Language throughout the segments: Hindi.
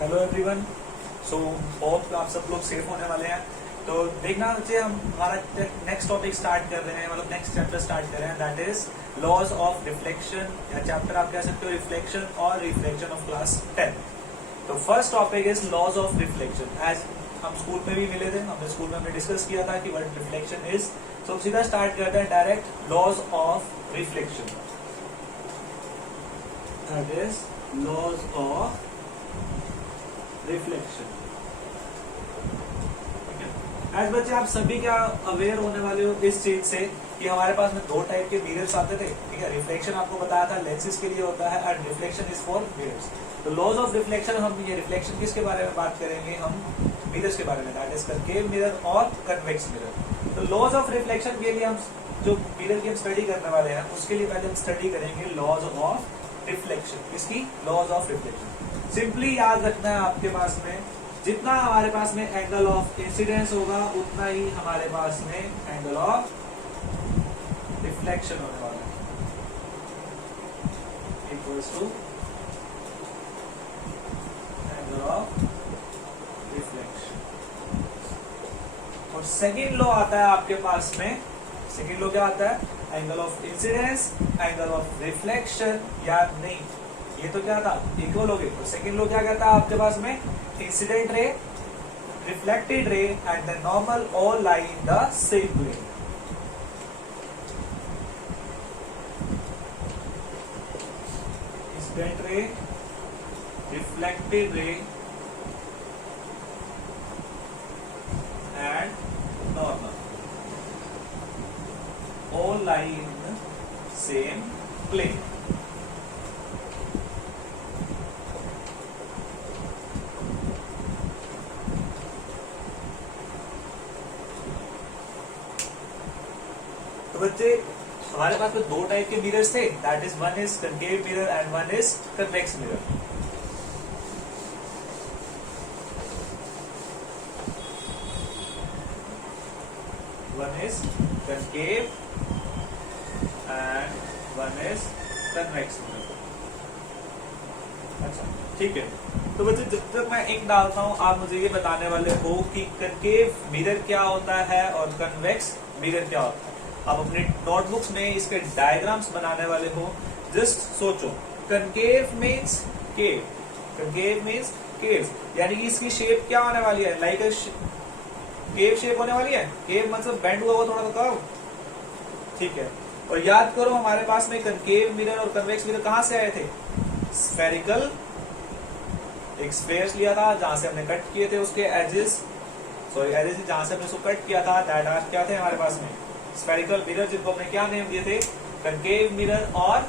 Hello everyone. सो होप आप सब लोग सेफ होने वाले हैं। तो देखना चाहिए हम हमारा नेक्स्ट टॉपिक स्टार्ट कर रहे हैं, मतलब नेक्स्ट चैप्टर स्टार्ट कर रहे हैं, that is laws of reflection, या चैप्टर आप कह सकते हो रिफ्लेक्शन और रिफ्लेक्शन ऑफ क्लास 10। तो first topic is laws of reflection. As हम स्कूल में भी मिले थे, हमने स्कूल में हमने डिस्कस किया था कि व्हाट रिफ्लेक्शन इज। तो सीधा स्टार्ट करते हैं direct laws of reflection. That is laws of reflection. As बच्चे आप सभी क्या अवेयर होने वाले हो इस चीज से कि हमारे पास में दो टाइप के मिरर्स आते थे, ठीक है। रिफ्लेक्शन आपको बताया था लेंसेज के लिए होता है and reflection is for mirrors. तो लॉज ऑफ रिफ्लेक्शन, हम ये रिफ्लेक्शन किसके बारे में बात करेंगे, हम मिरर्स के बारे में, दैट इज कनकेव मिरर और कन्वेक्स मिरर। तो लॉज ऑफ रिफ्लेक्शन के लिए हम जो मिरर की हम स्टडी करने वाले हैं उसके लिए पहले हम स्टडी करेंगे लॉज ऑफ रिफ्लेक्शन। किसकी? Laws of reflection. सिंपली याद रखना है आपके पास में जितना हमारे पास में एंगल ऑफ इंसिडेंस होगा उतना ही हमारे पास में एंगल ऑफ रिफ्लेक्शन होने वाला है, equals to angle of reflection. और सेकेंड लॉ आता है आपके पास में, सेकेंड लॉ क्या आता है? Angle of incidence, angle of reflection, या नहीं ये तो क्या था, इक्वल हो गए। तो सेकेंड लॉ क्या कहता है आपके पास में? Incident ray, reflected ray and the normal all lie in the same plane. Incident ray, reflected ray and normal all lie in same plane. बच्चे हमारे पास में दो टाइप के मिरर्स थे, that is one is concave mirror and one is convex mirror. One is concave and one is convex mirror. अच्छा ठीक है। तो बच्चे जब तक मैं इंक डालता हूं आप मुझे ये बताने वाले हो कि कनकेव मिरर क्या होता है और कन्वेक्स मिरर क्या होता है। आप अपने नोटबुक्स में इसके डायग्राम्स बनाने वाले हो। जस्ट सोचो, कनकेव मीन्स केव, कनकेव मीन्स केव, यानी कि इसकी शेप क्या होने वाली है? लाइक केव शेप होने वाली है। केव मतलब बेंड हुआ थोड़ा सा कर्व, ठीक है। और याद करो हमारे पास में कनकेव मिरर और कन्वेक्स मिरर कहां से आए थे? स्फेरिकल एक स्फेयर लिया था जहां से हमने कट किए थे उसके एजेस, सॉरी एजेस जहां से हमने उसको कट किया था, दैट आर क्या थे हमारे पास में? स्फेरिकल मिरर, जिनको हमने क्या नेम दिए थे? कनकेव मिरर और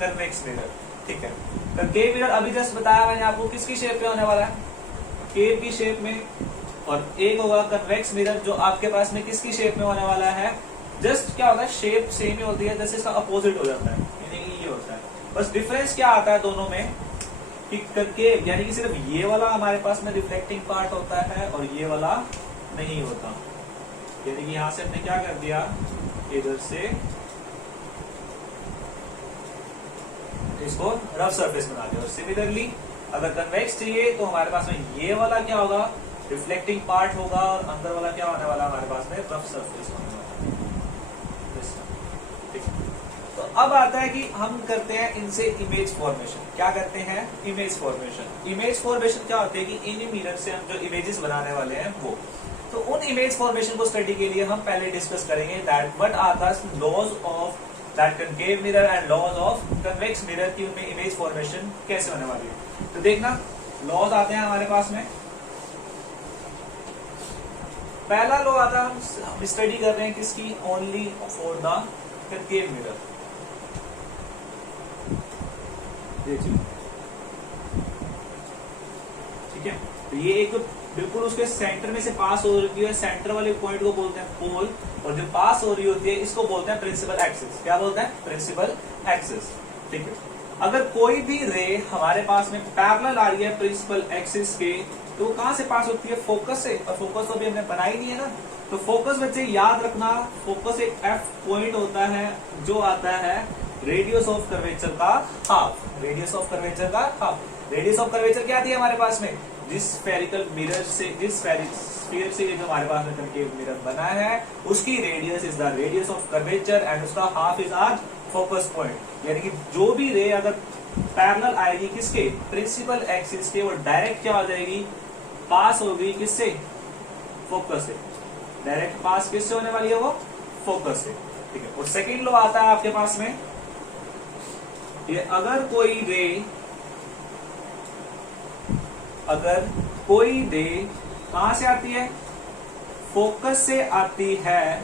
कन्वेक्स मिरर, ठीक है। कनकेव मिरर अभी जस्ट बताया मैंने आपको किसकी शेप में होने वाला है? केव की शेप में। और एक होगा कन्वेक्स मिरर जो आपके पास में किसकी शेप में होने वाला है? जस्ट क्या होता है, शेप सेम ही होती है, जैसे इसका अपोजिट हो जाता है, यानी कि ये होता है। बस डिफरेंस क्या आता है दोनों में कि कनकेव यानी कि सिर्फ ये वाला हमारे पास में रिफ्लेक्टिंग पार्ट होता है और ये वाला नहीं होता। यानी कि यहां से हमने क्या कर दिया, इधर से इसको रफ सरफेस बना दिया। और सिमिलरली अगर कन्वेक्स चाहिए तो हमारे पास में ये वाला क्या होगा, रिफ्लेक्टिंग पार्ट होगा, और अंदर वाला क्या होने वाला हमारे पास में? रफ सरफेस होने वाला। ठीक है। तो अब आता है कि हम करते हैं इनसे इमेज फॉर्मेशन। क्या करते हैं? Image formation. इमेज फॉर्मेशन क्या होती है कि इन मिरर से हम जो इमेजेस बनाने वाले हैं वो, तो उन इमेज फॉर्मेशन को स्टडी के लिए हम पहले डिस्कस करेंगे that what are the laws of that concave mirror and laws of convex mirror की उनमें इमेज फॉर्मेशन कैसे होने वाली है। तो देखना लॉज आते हैं हमारे पास में। पहला लॉ आता है, हम स्टडी कर रहे हैं किसकी? Only for the concave mirror. ठीक है। तो ये एक बिल्कुल उसके सेंटर में से पास हो रही है, सेंटर वाले पॉइंट को बोलते हैं पोल, और जो पास हो रही होती है इसको बोलते हैं प्रिंसिपल एक्सिस। क्या बोलते हैं? प्रिंसिपल एक्सिस, ठीक है। अगर कोई भी रे हमारे पास में पैरेलल आ रही है प्रिंसिपल एक्सिस के, तो वो कहां से पास होती है? फोकस से। और फोकस तो अभी हमने बनाई नहीं है ना, तो फोकस बच्चे याद रखना, फोकस एक एफ पॉइंट होता है जो आता है रेडियस ऑफ कर्वेचर का हाफ, रेडियस ऑफ कर्वेचर का हाफ। रेडियस ऑफ कर्वेचर क्या थी हमारे पास में, जिस स्फेरिकल मिरर से, जिस स्फीयर से ये जो हमारे पास में कनकेव मिरर बना है उसकी radius is the radius of curvature and उसका half is our focus point. यानी कि जो भी रे अगर पैरेलल आएगी किसके, प्रिंसिपल एक्सिस के, वो डायरेक्ट क्या हो जाएगी, पास होगी किससे, फोकस से। डायरेक्ट पास किससे होने वाली है, वो फोकस से। ठीक है। और सेकेंड लॉ आता है आपके पास में, ये अगर कोई रे कहां से आती है, फोकस से आती है,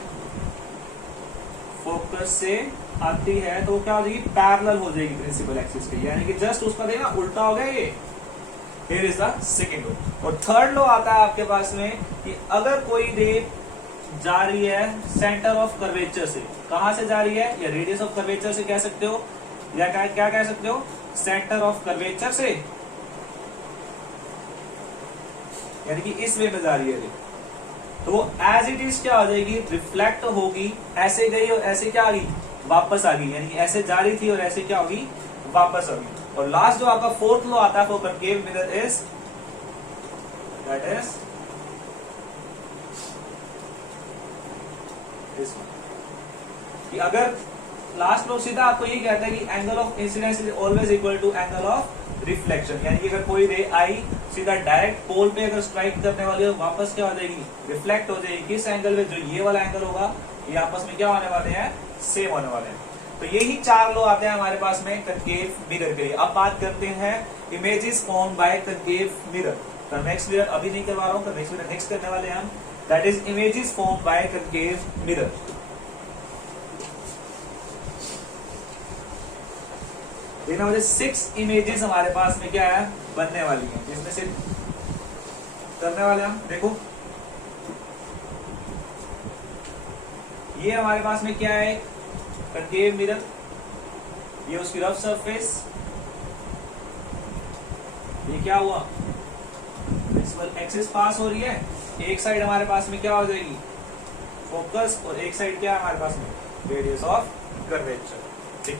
फोकस से आती है तो क्या हो जाएगी, पैरेलल हो जाएगी प्रिंसिपल एक्सिस के, यानी कि जस्ट उसका देखना उल्टा हो गया ये। Here is the second law. और थर्ड लॉ आता है आपके पास में कि अगर कोई रे जा रही है सेंटर ऑफ कर्वेचर से, कहां से जा रही है, या रेडियस ऑफ कर्वेचर से कह सकते हो, या क्या कह सकते हो, सेंटर ऑफ कर्वेचर से, यानी कि इस वे में जा रही है रे, तो वो एज इट इज क्या हो जाएगी, रिफ्लेक्ट होगी, ऐसे गई और ऐसे क्या आ गई, वापस आ गई, यानी कि ऐसे जा रही थी और ऐसे क्या होगी, वापस आ गई। और लास्ट जो आपका फोर्थ लॉ आता है for concave mirror is that is this one, कि अगर लास्ट लॉ सीधा आपको ये कहता है कि angle of incidence is always equal to angle of reflection, यानी कि अगर कोई रे आई सीधा डायरेक्ट पोल पे अगर स्ट्राइक करने वाली है, वापस क्या हो जाएगी, रिफ्लेक्ट हो जाएगी किस एंगल में, जो ये वाला एंगल होगा, ये आपस में क्या होने वाले हैं, सेम होने वाले हैं। तो यही चार लॉ आते हैं हमारे पास में कनकेव मिरर के लिए। अब बात करते हैं images formed by concave mirror. Convex mirror अभी नहीं करवा रहा हूं, कन्वेक्स मिरर नेक्स्ट करने वाले हैं हम, that is images formed by concave mirror. देखना मुझे 6 इमेजेस हमारे पास में क्या है, बनने वाली हैं, जिसमें से करने वाले हम देखो, ये हमारे पास में क्या है, कनकेव मिरर, ये उसकी रफ सरफेस, ये क्या हुआ, प्रिंसिपल एक्सिस पास हो रही है, एक साइड हमारे पास में क्या हो जाएगी, फोकस, और एक साइड क्या है हमारे पास में, रेडियस ऑफ कर्वेचर। ठीक,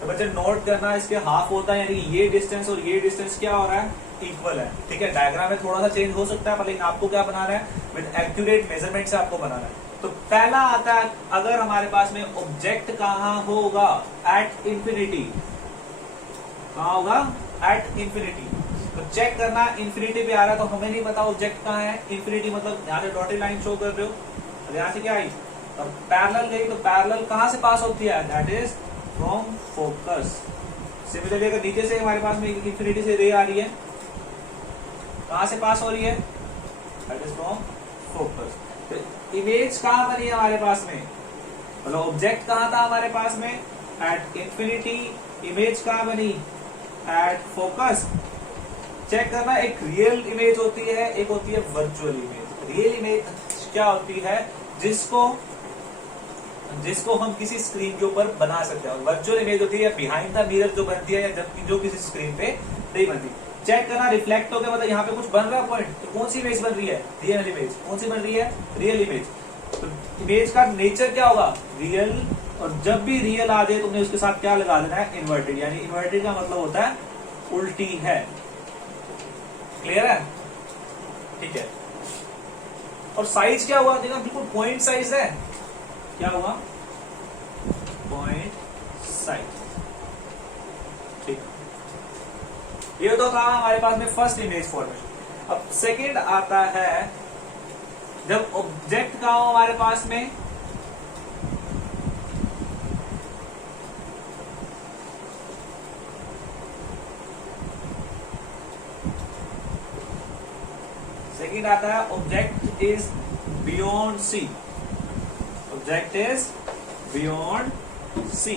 तो बच्चे नोट करना, इसके हाफ होता है, यानी ये डिस्टेंस और ये डिस्टेंस क्या हो रहा है, इक्वल है। ठीक है, डायग्राम में थोड़ा सा चेंज हो सकता है, पर लेकिन आपको क्या बनाना है, विद एक्यूरेट मेजरमेंट से आपको बनाना है। तो पहला आता है, अगर हमारे पास में ऑब्जेक्ट कहां होगा, एट इंफिनिटी, कहां होगा, एट इंफिनिटी। तो चेक करना, इंफिनिटी पे आ रहा है तो हमें नहीं पता ऑब्जेक्ट कहां है, इंफिनिटी मतलब यहाँ से डॉटेड लाइन शो कर रहे हो, और यहाँ से क्या आई, अब पैरेलल गई, तो पैरेलल कहां से पास होती है, that is from focus. Similarly अगर नीचे से हमारे पास में इंफिनिटी से रे आ रही है, कहां से पास हो रही है, दैट इज फ्रॉम फोकस। तो इमेज कहां बनी हमारे पास में, मतलब ऑब्जेक्ट कहां था हमारे पास में, एट इंफिनिटी। इमेज कहां बनी, एट फोकस। चेक करना, एक रियल इमेज होती है, एक होती है वर्चुअल इमेज। रियल इमेज क्या होती है, जिसको हम किसी स्क्रीन के ऊपर बना सकते हैं, वर्चुअल इमेज होती है बिहाइंड द मिरर जो बनती है, या जबकि जो किसी स्क्रीन पे नहीं बनती। चेक करना, रिफ्लेक्ट हो गया, मतलब यहाँ पे कुछ बन रहा है पॉइंट, तो कौन सी इमेज बन रही है, रियल इमेज। कौन सी बन रही है, रियल इमेज। तो इमेज का नेचर क्या होगा, रियल, और जब भी रियल आ जाए तुमने उसके साथ क्या लगा देना है, इन्वर्टेड, यानी इन्वर्टेड का मतलब होता है उल्टी है। क्लियर है, ठीक है। और साइज क्या हुआ, देखा बिल्कुल पॉइंट साइज है, क्या हुआ, पॉइंट साइज। ठीक, ये तो था हमारे पास में फर्स्ट इमेज फॉर्मेशन। अब सेकंड आता है, जब ऑब्जेक्ट का हो हमारे पास में, सेकंड आता है object is beyond C. Object is beyond C,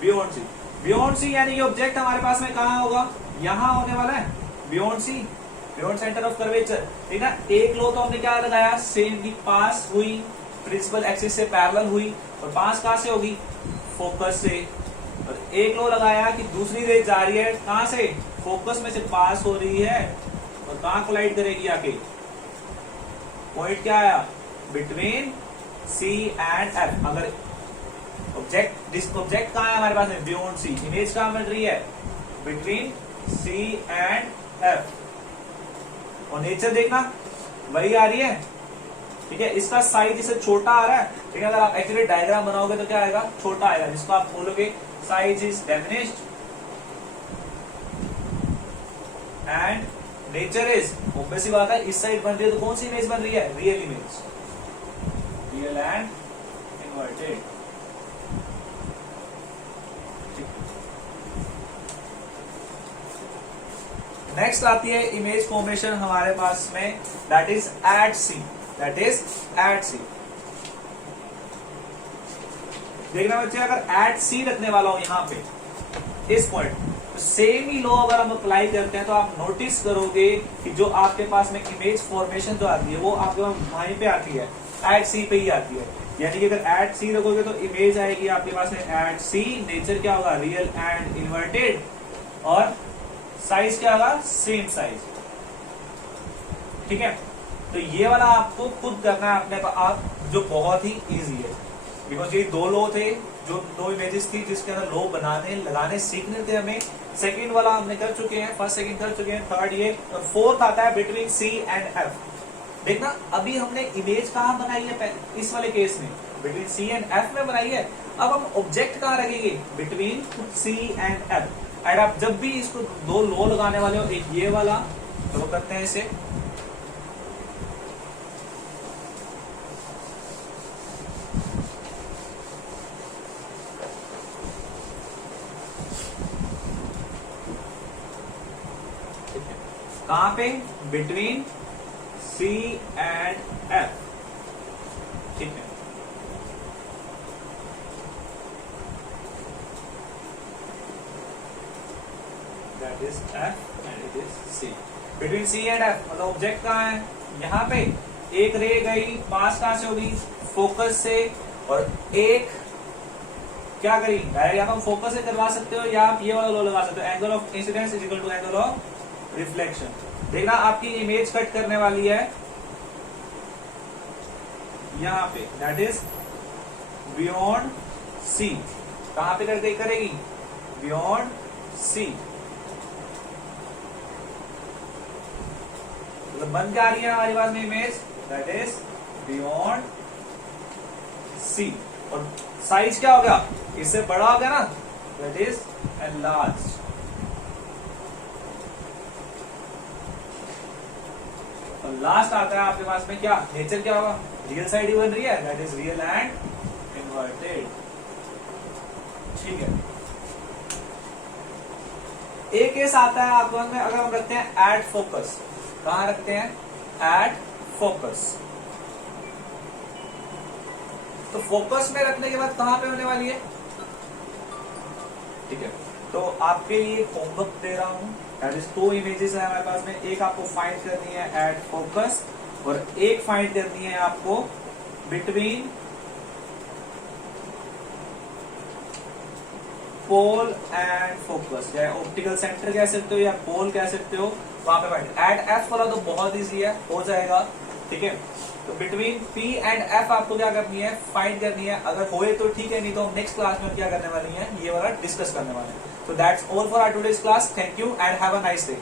beyond C. Beyond C यानी कि ऑब्जेक्ट हमारे पास में कहां होगा, यहां होने वाला है, beyond C, beyond centre of curvature. ठीक है, एक लो तो हमने क्या लगाया, सेम की पास हुई, प्रिंसिपल एक्सिस से पैरेलल हुई, और पास कहां से होगी, फोकस से। और एक लो लगाया कि दूसरी रेज जा रही है कहां से, फोकस में से पास हो रही है, और कहां कोलाइड करेगी आके, पॉइंट क्या आया, बिटवीन सी एंड एफ। अगर ऑब्जेक्ट कहाँ है हमारे पास में, बियॉन्ड सी। इमेज कहाँ मिल रही है, बिटवीन सी एंड एफ। और नेचर देखना वही आ रही है, ठीक है। इसका साइज इससे छोटा आ रहा है, ठीक है। अगर आप एक्चुअली डायग्राम बनाओगे तो क्या आएगा, छोटा आएगा, जिसको आप बोलोगे size is diminished and nature is, obvious सी बात है, इस साइड बन रही है तो कौन सी इमेज बन रही है, real image, real and inverted. Next आती है इमेज फॉर्मेशन हमारे पास में, that is at C, that is at C. देखना बच्चे, अगर एट सी रखने वाला हूं यहां पे इस पॉइंट, तो सेम ही लॉ अगर हम अप्लाई करते हैं तो आप नोटिस करोगे कि जो आपके पास में इमेज फॉर्मेशन जो आती है वो आपके पास वहीं पे आती है, एट सी पे ही आती है। यानी कि अगर एट सी रखोगे तो इमेज आएगी आपके पास में एट सी, नेचर क्या होगा, रियल एंड इन्वर्टेड, और साइज क्या होगा, सेम साइज, ठीक है। तो ये वाला आपको खुद करना है अपने आप, जो बहुत ही इजी है, बिकॉज ये दो लो थे, जो दो इमेजेस थी जिसके अंदर लो बनाने लगाने सीखने थे हमें। सेकंड वाला हमने कर चुके हैं, फर्स्ट सेकंड कर चुके हैं, थर्ड ये, और फोर्थ आता है बिटवीन सी एंड एफ। देखना अभी हमने इमेज कहाँ बनाई है, इस वाले केस में बिटवीन सी एंड एफ में बनाई है। अब हम ऑब्जेक्ट कहाँ रखेंगे, between C and F. And आप जब भी इसको दो लो लगाने वाले हो, एक ये वाला, तो करते हैं इसे कहां पे, बिटवीन सी एंड एफ, ठीक है। That is F and it is C, between C and F. मतलब ऑब्जेक्ट कहाँ है, यहाँ पे एक रे गई, पास कहां से होगी, फोकस से, और एक क्या करी, डायरेक्ट या तो हम फोकस से करवा सकते हो या आप ये वाला लो लगा सकते हो, angle of incidence is equal to angle of reflection. देखना आपकी इमेज कट करने वाली है यहां पे, दैट इज बियॉन्ड सी। कहां पे करके करेगी, बियॉन्ड सी। मतलब बन क्या आ रही है हमारे पास में image, that is beyond C. और साइज क्या होगा, इससे बड़ा हो गया ना, दैट इज एनलार्ज्ड। और लास्ट आता है आपके पास में क्या, नेचर क्या होगा, रियल साइड ही बन रही है, that is real and inverted, ठीक है। एक केस आता है आपके पास में, अगर हम रखते हैं एट फोकस, कहां रखते हैं, एट फोकस, तो फोकस में रखने के बाद कहां पे होने वाली है, ठीक है। तो आपके लिए होमवर्क दे रहा हूं, दैट इज दो इमेजेस है हमारे पास में, एक आपको फाइंड करनी है एट फोकस, और एक फाइंड करनी है आपको बिटवीन पोल एंड फोकस, या ऑप्टिकल सेंटर कह सकते हो या पोल कह सकते हो, वहां पे फाइंड। एट एफ वाला तो बहुत इजी है, हो जाएगा, ठीक है। तो बिटवीन पी एंड एफ आपको क्या करनी है, फाइंड करनी है। अगर होए तो ठीक है, नहीं तो हम नेक्स्ट क्लास में क्या करने वाली है, ये वाला डिस्कस करने वाले हैं। So that's all for our today's class. Thank you and have a nice day.